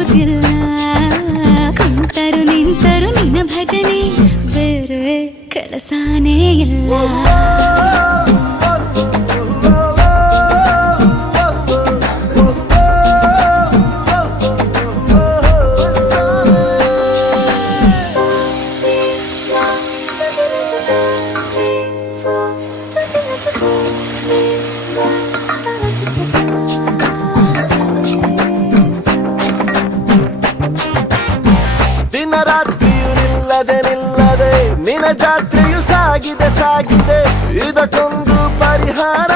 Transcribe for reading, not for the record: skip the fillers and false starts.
ಆಗುತ್ತಿಲ್ಲ. ಕುಂತರು ನಿಂತರು ನಿನ್ನ ಭಜನೆ, ಬೇರೆ ಕೆಲಸನೇ ಇಲ್ಲ. ದಿನ ರಾತ್ರಿಯು ನಿಲ್ಲದೆ ನಿಲ್ಲದೆ ನಿನ್ನ ಜಾತ್ರೆಯು ಸಾಗಿದೆ ಸಾಗಿದೆ. ಇದಕ್ಕೊಂದು ಪರಿಹಾರ